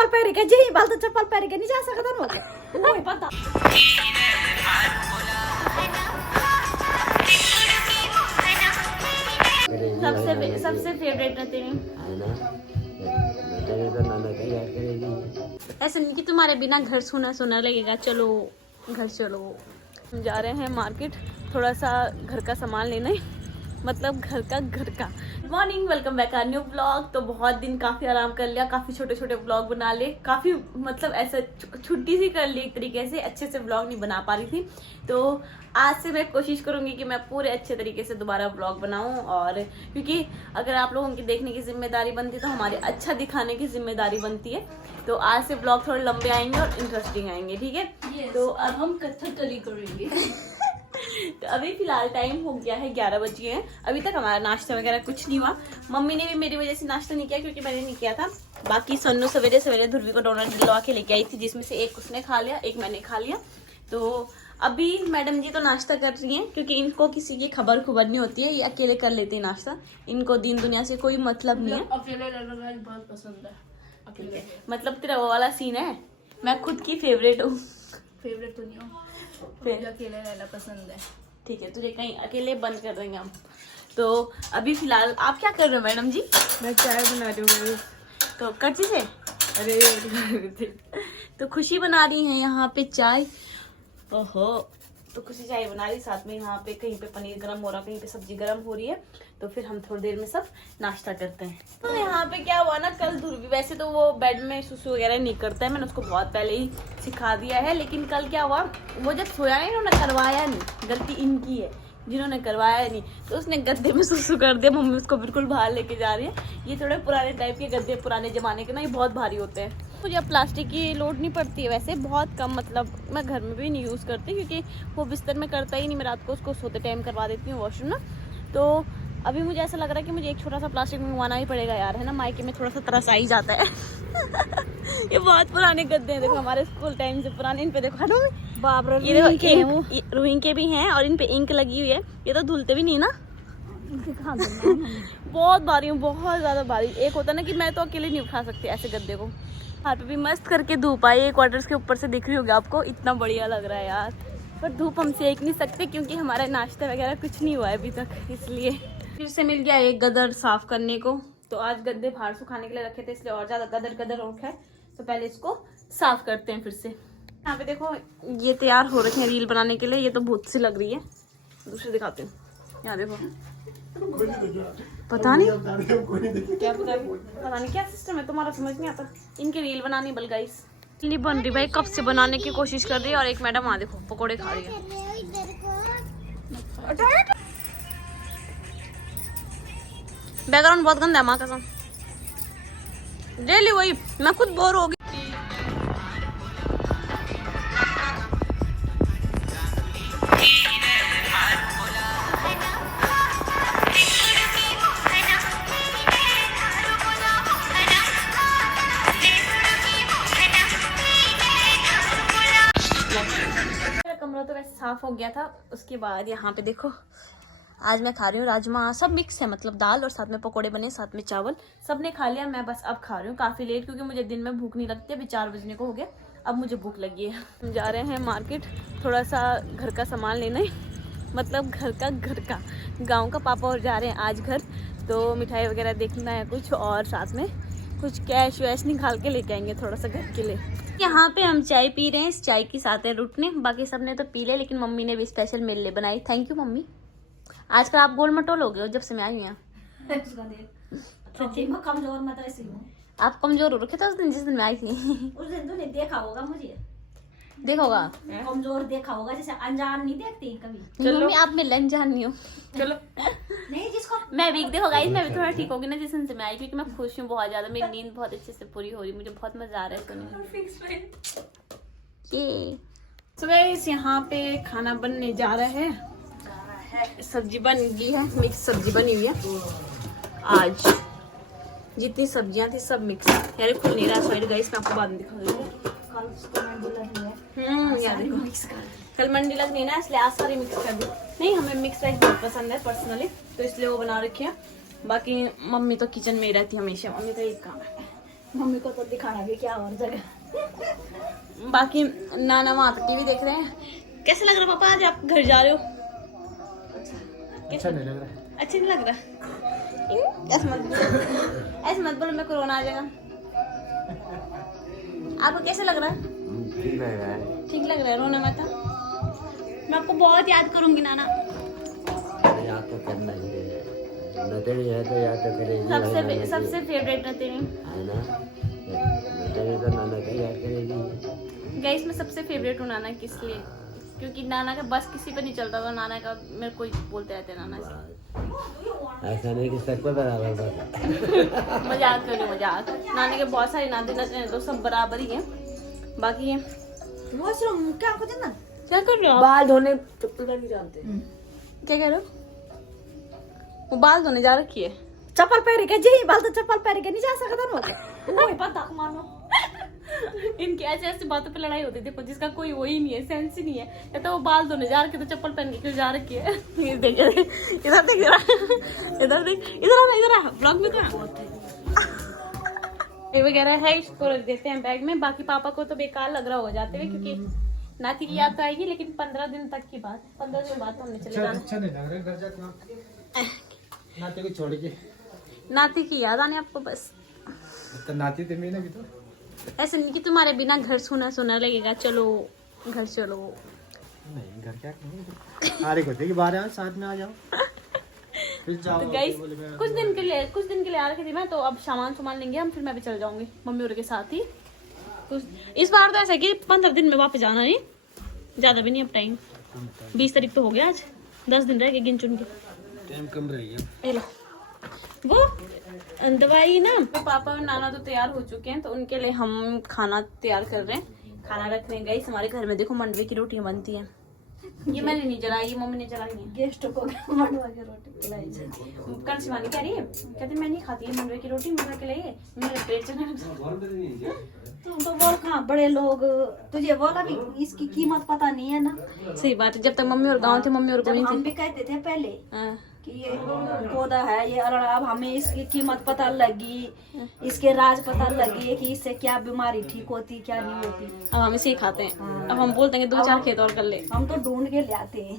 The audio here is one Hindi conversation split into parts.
चप्पल पहन के जी बाल तो चप्पल पहन के नहीं जा सकता ना वही पता। सबसे फेवरेट है तेरी ऐसा नहीं कि तुम्हारे बिना घर सुना सुना लगेगा। चलो घर चलो, हम जा रहे हैं मार्केट थोड़ा सा घर का सामान लेने, मतलब घर का। मॉर्निंग, वेलकम बैक आ न्यू ब्लॉग। तो बहुत दिन काफ़ी आराम कर लिया, काफ़ी छोटे छोटे ब्लॉग बना लिए, काफ़ी मतलब ऐसा छुट्टी सी कर ली एक तरीके से, अच्छे से ब्लॉग नहीं बना पा रही थी। तो आज से मैं कोशिश करूंगी कि मैं पूरे अच्छे तरीके से दोबारा ब्लॉग बनाऊं, और क्योंकि अगर आप लोगों की देखने की जिम्मेदारी बनती है तो हमारी अच्छा दिखाने की जिम्मेदारी बनती है। तो आज से ब्लॉग थोड़े लंबे आएंगे और इंटरेस्टिंग आएंगे, ठीक है? तो अब हम कथकली करेंगे। तो अभी फिलहाल टाइम हो गया है 11 बजे हैं, अभी तक हमारा नाश्ता वगैरह कुछ नहीं हुआ। मम्मी ने भी मेरी वजह से नाश्ता नहीं किया क्योंकि मैंने नहीं किया था। बाकी सन्नू सवेरे सवेरे ध्रुवी को डोनट दिलवा के लेके आई थी, जिसमें से एक उसने खा लिया, एक मैंने खा लिया। तो अभी मैडम जी तो नाश्ता कर रही हैं क्योंकि इनको किसी की खबर नहीं होती है, ये अकेले कर लेती है नाश्ता। इनको दिन दुनिया से कोई मतलब नहीं है। अकेले रहना बहुत पसंद है। अकेले मतलब तेरा वो वाला सीन है, मैं खुद की फेवरेट हूँ। फेवरेट तो नहीं हूँ, मुझे अकेले रहना पसंद है। ठीक है, तुझे कहीं अकेले बंद कर देंगे हम। तो अभी फिलहाल आप क्या कर रहे हो मैडम जी? मैं चाय बना रही हूँ। तो कच्ची से अरे तो खुशी बना रही है यहाँ पे चाय। ओहो, तो खुशी चाय बना रही, साथ में यहाँ पे कहीं पे पनीर गरम हो रहा, कहीं पे सब्जी गरम हो रही है। तो फिर हम थोड़ी देर में सब नाश्ता करते हैं। तो यहाँ पे क्या हुआ ना, कल ध्रुवी वैसे तो वो बेड में सुसु वगैरह नहीं करता है, मैंने उसको बहुत पहले ही सिखा दिया है। लेकिन कल क्या हुआ, वो जब सोया नहीं उन्होंने करवाया नहीं, गलती इनकी है जिन्होंने करवाया नहीं। तो उसने गद्दे में सुसु कर दिया, मम्मी उसको बिल्कुल बाहर लेके जा रही है। ये थोड़े पुराने टाइप के गद्दे, पुराने जमाने के ना, ये बहुत भारी होते हैं। मुझे अब प्लास्टिक की लोड नहीं पड़ती है, वैसे बहुत कम, मतलब मैं घर में भी नहीं यूज़ करती क्योंकि वो बिस्तर में करता ही नहीं। मैं रात को उसको सोते टाइम करवा देती हूँ वॉशरूम में। तो अभी मुझे ऐसा लग रहा है कि मुझे एक छोटा सा प्लास्टिक मंगवाना ही पड़ेगा यार, है ना? मायके में थोड़ा सा तरस आ ही जाता है। ये बहुत पुराने गद्दे हैं, देखो हमारे स्कूल टाइम से पुराने। इन पे देखो बाप रे, ये देखो रूहिंग के भी हैं और इन पे इंक लगी हुई है। ये तो धुलते भी नहीं ना। बहुत भारी हूँ, बहुत ज्यादा भारी। एक होता ना कि मैं तो अकेले नहीं उठा सकती ऐसे गद्दे को। हाथ पे भी मस्त करके धूप आई है, क्वार्टर्स के ऊपर से दिख रही होगी आपको, इतना बढ़िया लग रहा है यार। पर धूप हम सेक नहीं सकते क्योंकि हमारा नाश्ता वगैरह कुछ नहीं हुआ है अभी तक, इसलिए फिर से मिल गया एक गदर साफ करने को। तो आज गद्दे बाहर सुखाने के लिए रखे थे, इसलिए और ज्यादा गदर उठा है। तो पहले इसको साफ करते हैं फिर से। यहाँ पे देखो ये तैयार हो रखे हैं रील बनाने के लिए। ये तो भूत सी लग रही है, दूसरी दिखाती हूँ। यहाँ देखो, पता नहीं क्या पता नहीं क्या सिस्टम है तुम्हारा, समझ नहीं आता। इनके रील बनानी बल गाइस नहीं बन रही भाई, कब से बनाने की कोशिश कर रही है। और एक मैडम वहाँ देखो पकोड़े खा रही है। बैकग्राउंड बहुत गंदा है माँ कसम, डेली वही, मैं खुद बोर हो गई। कमरा तो वैसे साफ हो गया था। उसके बाद यहाँ पे देखो, आज मैं खा रही हूँ राजमा, सब मिक्स है, मतलब दाल और साथ में पकोड़े बने, साथ में चावल। सबने खा लिया, मैं बस अब खा रही हूँ काफ़ी लेट, क्योंकि मुझे दिन में भूख नहीं लगती। अभी 4 बजने को हो गया, अब मुझे भूख लगी है। हम जा रहे हैं मार्केट थोड़ा सा घर का सामान लेने, मतलब घर का। गाँव का पापा और जा रहे हैं आज घर, तो मिठाई वगैरह देखना है कुछ, और साथ में कुछ कैश वैश निकाल के लेके आएंगे थोड़ा सा घर के लिए। यहाँ पे हम चाय पी रहे हैं, इस चाय की साथ है रुटने। बाकी सबने तो पी ले, लेकिन मम्मी ने भी स्पेशल मेरे लिए बनाई। Thank you mummy. आजकल आप गोल मटोल हो गए हो जब से मैं आई हूँ यहाँ। सच्ची में कमजोर मत ऐसी हूँ। आप कमजोर हो रखे थे उस दिन जिस दिन मैं आई थी। उस दिन तूने देखा होगा मुझे, देखा होगा कमजोर, देखा होगा जैसे अनजान नहीं देखती कभी। चलो मम्मी आप मेरे अनजान नहीं हो। चलो नहीं, जिसको मैं वीक देखो गाइस, मैं भी थोड़ा ठीक होगी ना जिस दिन से मैं आई, क्योंकि मैं खुश हूँ बहुत ज्यादा। मेरी नींद बहुत अच्छे से पूरी हो रही, मुझे बहुत मजा आ रहा है सोने। ये तो गाइस यहाँ पे खाना बनने जा रहा है। सब्जी बन गई है, मिक्स सब्जी बनी हुई है। आज जितनी सब्जियां थी सब मिक्स। यार खुल नहीं रहा साइड गाइस, मैं आपको बाद में दिखा दूंगी। यार देखो कल मंडी लगनी ना, इसलिए आज सारी मिक्स कर दी। नहीं, हमें मिक्स राइस बहुत पसंद है पर्सनली, तो इसलिए वो बना रखे हैं। बाकी मम्मी तो किचन में ही रहती है हमेशा, मम्मी का एक काम है। मम्मी को तो दिखाना भी क्या और जगह। बाकी नाना वहाँ पे टीवी देख रहे हैं। कैसे लग रहा पापा आज आप घर जा रहे हो? अच्छा नहीं लग रहा। अच्छा नहीं लग रहा? ऐसे मत बोलो, ऐसे मत बोलो, मैं कोरोना आ जाएगा। आपको कैसे लग रहा है? ठीक लग रहा है। ठीक लग रहा है, रोना मत। मैं आपको बहुत याद करूंगी नाना। याद तो करना ही है, नतेड़ी है तो याद तो करेगी। सबसे फेवरेट नतेड़ी है ना, नतेड़ी तो नाना का याद करेगी। गाइस मैं सबसे फेवरेट हूँ नाना की, इसलिए क्योंकि नाना का बस किसी पर नहीं चलता था। नाना का मेरे को बोलते रहते नाना से। ऐसा नहीं कि सच पर बराबर बात। मजाक करो, मजाक। नाने के बहुत सारे नाते नाते तो सब बराबर ही है। बाकी है वॉशरूम क्या कुछ ना, क्या कर रहे हो आप? बाल धोने चप्पल नहीं जानते। क्या कह रहे हो? वो बाल धोने जा रखी है। चप्पल पहन के जी, बाल तो चप्पल पहन के नहीं जा सकता ना। वही पता मानो। इनकी ऐसे ऐसी बातों पे लड़ाई होती थी जिसका कोई वो ही नहीं है, सेंस ही नहीं है। या तो वो बाल धोने जा रखे तो चप्पल पहन के क्यों जा रखी है? ये देख, इधर देख जरा, इधर देख, इधर आ ब्लॉग में तो ये वगैरह है, इसको रख देते हैं बैग में। बाकी पापा को तो बेकार लग रहा हो जाते हुए, क्योंकि नाती की याद तो आएगी, लेकिन 15 दिन तक की बात, 15 दिन बाद तो हमने चले जाना। अच्छा नहीं लग रहा घर जाके नाते को छोड़ के। नाती की याद आने आपको बस। तो नाती तो मेरी भी तो ऐसे नहीं कि तुम्हारे बिना घर सुना सुना लगेगा। चलो घर चलो। नहीं, घर क्या करेंगे? आ रही होती है कि बाहर आओ, साथ में आ जाओ फिर जाओ। तो गाइस कुछ दिन के लिए आ रखी थी मैं, तो अब सामान लेंगे हम, फिर मैं भी चल जाऊंगी मम्मी और के साथ ही। तो इस बार तो ऐसा है कि 15 दिन में वापस जाना है, ज्यादा भी नहीं अब टाइम। 20 तारीख तो हो गया आज, 10 दिन रह गए गिन चुन के। टाइम कम रह गया। ए लो वो दवाई ना। तो पापा और नाना तो तैयार हो चुके हैं, तो उनके लिए हम खाना तैयार कर रहे हैं। खाना रख रहे हैं गाइस। हमारे घर में देखो मंडवे की रोटियां बनती हैं। ये मैंने नहीं जलाई, ये मम्मी ने जलाई है। गेस्ट को मंडवा के रोटी खिलाई जाए। कल शिवानी कह रही है, कहते मैं नहीं खाती है मंडवे की रोटी, मंडवे के लिए मेरा पेट चलने लगा। तुम तो बोल कहाँ बड़े लोग, तुझे बोला भी इसकी कीमत पता नहीं है ना। सही बात है, जब तक मम्मी और गाँव थे, मम्मी और जब गोनी हम थे। भी कहते थे पहले हाँ। कि ये पौधा है, ये अरड़ा, अब हमें इसकी कीमत पता लगी, इसके राज पता लगे कि इससे क्या बीमारी ठीक होती क्या नहीं होती। अब हम इसे ही खाते हैं। अब हम बोलते हैं कि 2-4 खेत और कर ले। हम तो ढूंढ के ले आते हैं।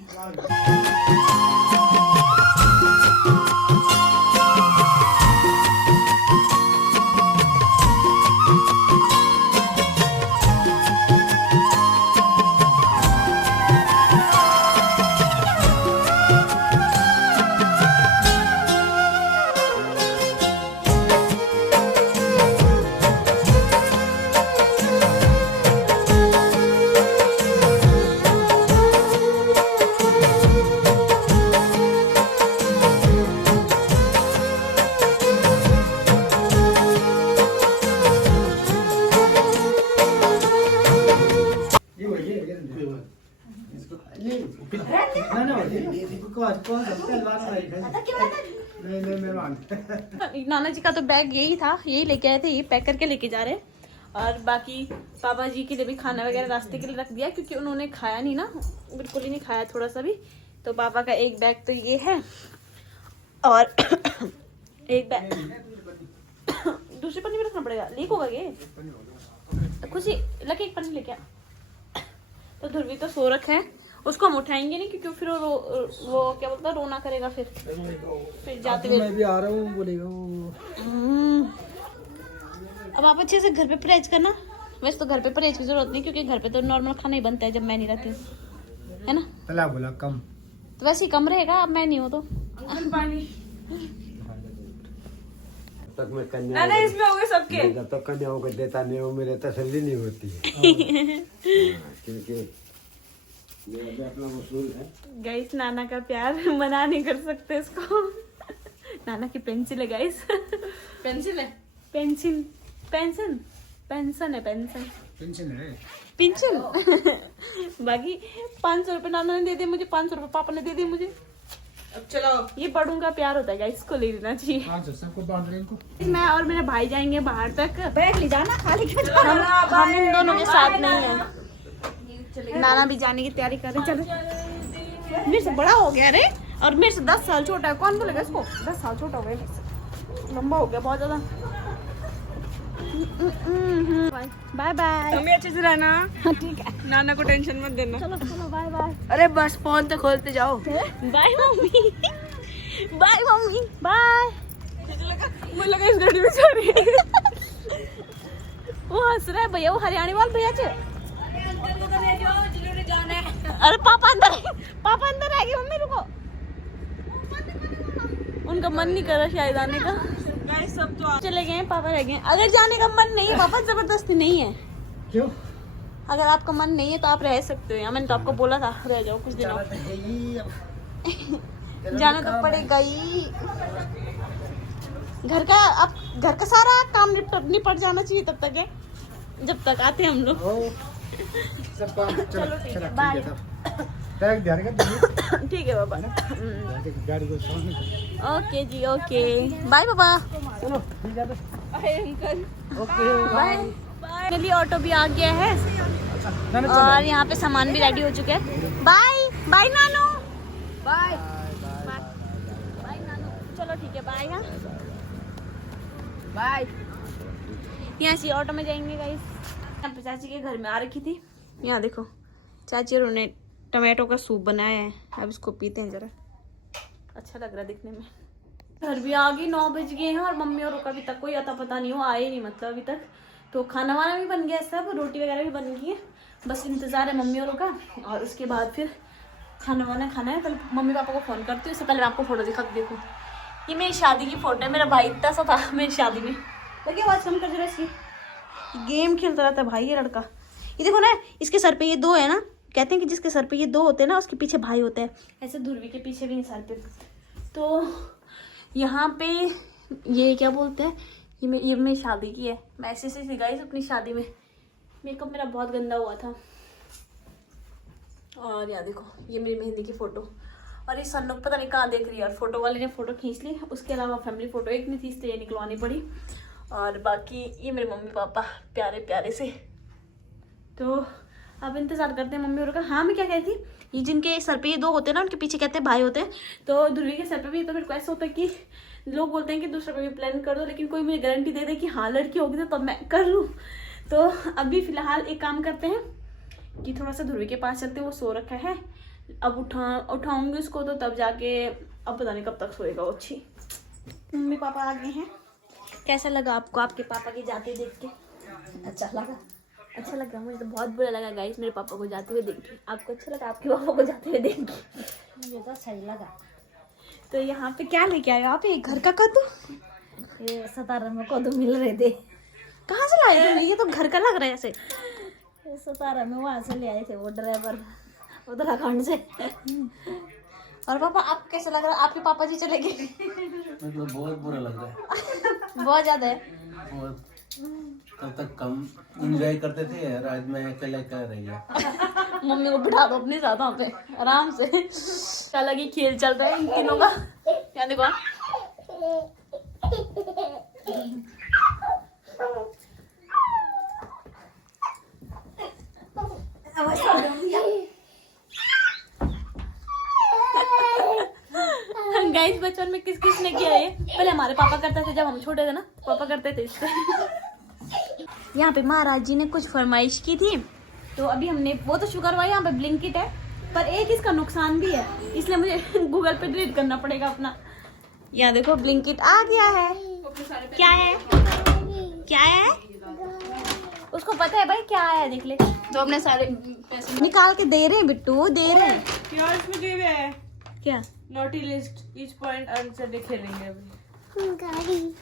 नाना जी का तो बैग यही था, यही लेके आए थे, ये पैक करके लेके जा रहे हैं। और बाकी पापा जी के लिए भी खाना वगैरह रास्ते के लिए रख दिया, क्योंकि उन्होंने खाया नहीं ना, बिल्कुल ही नहीं खाया थोड़ा सा भी। तो पापा का एक बैग तो ये है, और एक बैग दूसरे पन्नी में रखना पड़ेगा, लीक होगा ये। खुशी लगे एक पन्नी लेके आ। तो ध्रुवी तो सो रखा है, उसको हम उठाएंगे नहीं, क्योंकि फिर वो क्या बोलता है, रोना करेगा फिर जाते हुए। मैं भी आ रहा हूँ बोलेगा। अब आप अच्छे से घर पे परहेज करना। वैसे तो घर पे परहेज की जरूरत नहीं, क्योंकि घर पे तो नॉर्मल खाना ही बनता है जब मैं नहीं रहती हूँ, है ना। तला बोला कम, तो वैसे ही कम रहेगा, अब मैं नहीं हूँ तो। तक मैं कन्या इसमें हो गए सबके। जब तक कन्याओं को देता नहीं हो, मेरे तसल्ली नहीं होती है। क्योंकि ये अपना उसूल है। गाइस नाना का प्यार मना नहीं कर सकते इसको। नाना की पेंसिल है गाइस। पेंसिल है, पेंसिल, पेंशन, पेंशन है, पेंशन, पेंशन है, पेंशन। बाकी 500 रुपए नाना ने दे दिए मुझे, 500 रुपए पापा ने दे दिए मुझे। अब चलो, ये बड़ों का प्यार होता है गाइस, इसको ले लेना चाहिए। सबको बांट रहे इनको। मैं और मेरे भाई जाएंगे बाहर तक। बैग ले जाना खाली हम इन दोनों के साथ नहीं है। नाना भी जाने की तैयारी कर रहे। चलो, मेरे से बड़ा हो गया रे, और मेरे से 10 साल छोटा है। कौन बोलेगा इसको 10 साल छोटा हो गया, लंबा हो गया बहुत ज्यादा। Bye bye. तुम्हें अच्छे से रहना। ठीक है, नाना को टेंशन मत देना। चलो चलो बाय बाय। अरे बस फोन तो खोलते जाओ। Bye mummy, bye mummy, bye. मुझे लगा इस गाड़ी में सॉरी। वो हंस रहा है भैया, वो हरियाणी वाला भैया चे। अरे पापा अंदर है, पापा अंदर आएगी, मम्मी रुको। उनका मन नहीं कर रहा शायद आने का। सब तो चले गए हैं, पापा रह गए। अगर जाने का मन नहीं है पापा, जबरदस्ती नहीं है। क्यों? अगर आपका मन नहीं है तो आप रह सकते हो यहाँ। मैंने तो आपको बोला था रह जाओ कुछ दिनों। जाना तो पड़ेगा ही। घर का सारा काम निपट जाना चाहिए तब तक है, जब तक आते हैं हम लोग। सब काम चलो ठीक है, बाय। ठीक है बाबा। गाड़ी को सामने ओके जी, ओके बाय पापा। चलो ठीक है uncle okay bye. Finally auto भी आ गया है और यहाँ पे सामान भी रेडी हो चुके हैं। बाय बाय नानू, बाय बाय नानू। चलो ठीक है, बाय। हाँ बाय। यहाँ से ऑटो में जाएंगे गाइस। यहाँ पे चाची के घर में आ रखी थी। यहाँ देखो चाची और उन्हें टमाटो का सूप बनाया है। अब इसको पीते हैं जरा, अच्छा लग रहा है दिखने में। घर भी आ गई, 9 बज गए हैं और मम्मी और का अभी तक कोई अता पता नहीं हो, आए नहीं मतलब अभी तक। तो खाना वाना भी बन गया, सब रोटी वगैरह भी बन गई है, बस इंतजार है मम्मी और का। और उसके बाद फिर खाना वाना खाना है। पहले मम्मी पापा को फ़ोन करती हूँ, उससे पहले मैं आपको फ़ोटो दिखा के देखूँ। ये मेरी शादी की फ़ोटो है, मेरा भाई इतना सा था मेरी शादी में। देखिए आवाज़ कम कर जरा इसकी, गेम खेलता रहता है भाई ये लड़का। ये देखो ना, इसके सर पे ये 2 है ना, कहते हैं कि जिसके सर पे ये 2 होते हैं ना उसके पीछे भाई होते हैं। ऐसे ध्रुवी के पीछे भी नहीं सर पे। तो यहाँ पे ये क्या बोलते हैं, ये मेरी शादी की है। मैं ऐसे से सिखाई अपनी शादी में। मेकअप मेरा बहुत गंदा हुआ था। और यहाँ देखो ये मेरी मेहंदी की फ़ोटो। और ये सन लोग पता नहीं कहाँ देख रही है यार। फोटो वाले ने फ़ोटो खींच ली, उसके अलावा फैमिली फ़ोटो एक नहीं थी, इसलिए निकलवानी पड़ी। और बाकी ये मेरे मम्मी पापा प्यारे प्यारे से। तो अब इंतजार करते हैं मम्मी और का। हाँ मैं क्या कह रही थी, ये जिनके सर पे ये 2 होते हैं ना उनके पीछे कहते हैं भाई होते हैं। तो ध्रुवी के सर पे भी, तो मेरे को ऐसा होता है कि लोग बोलते हैं कि दूसरा पे भी प्लान कर दो, लेकिन कोई मुझे गारंटी दे दे कि हाँ लड़की होगी तो तब मैं कर लूँ। तो अभी फिलहाल एक काम करते हैं कि थोड़ा सा ध्रुवी के पास चलते हैं, वो सो रखा है। अब उठाऊंगी उसको तो तब जाके, अब पता नहीं कब तक सोएगा वो। अच्छी मम्मी पापा आ गए हैं। कैसा लगा आपको आपके पापा की जाते देख के? अच्छा लगा, अच्छा लगा। मुझे तो बहुत बुरा लगा गाइस मेरे पापा को जाते हुए देख के। आपको अच्छा लगा आपके पापा को जाते हुए देख के? मुझे तो सही लगा। तो यहाँ पे क्या लेके आए आप? घर का कद्दू? ये 17 में कद्दू मिल रहे थे। कहाँ से लाए थे? ये तो घर का लग रहा है ऐसे। 17 में वहाँ से ले आए थे वो ड्राइवर उत्तराखंड से। और पापा आपको कैसा लग रहा है? आपके पापा जी चले गए। मतलब बहुत बुरा लग रहा है, बहुत ज्यादा है। बहुत। कब तक कम एंजॉय करते थे और आज मैं अकेले कर रही है। मम्मी को बिठा दो अपने साथ वहाँ पे आराम से। क्या लगी खेल चल रहा है इन तीनों का। क्या देखो गाइस, बचपन में किस किस ने किया है? पहले हमारे पापा करते थे, जब हम छोटे थे ना पापा करते थे इससे। यहाँ पे महाराज जी ने कुछ फरमाइश की थी, तो अभी हमने वो तो शुगर हुआ, यहाँ पे ब्लिंकिट है, पर एक इसका नुकसान भी है, इसलिए मुझे गूगल पे डिलीट करना पड़ेगा अपना। यहाँ देखो ब्लिंकिट आ गया है। क्या है? क्या है? उसको पता है भाई क्या है, देख ले। तो अपने सारे पैसे निकाल के दे रहे हैं बिट्टू, दे रहे हैं। यार इसमें दे रहे हैं क्या? Naughty list each point answer लिखे रहेंगे अभी।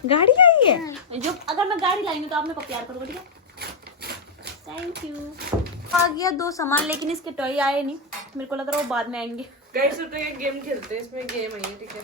गाड़ी आई है जो, अगर मैं गाड़ी लाएंगे तो आप मेरे को प्यार करोगे, ठीक है? Thank you. आ गया 2 सामान, लेकिन इसके टॉय आए नहीं। मेरे को लग रहा है वो बाद में आएंगे। गाइस तो ये गेम खेलते हैं, इसमें गेम है ये, ठीक है?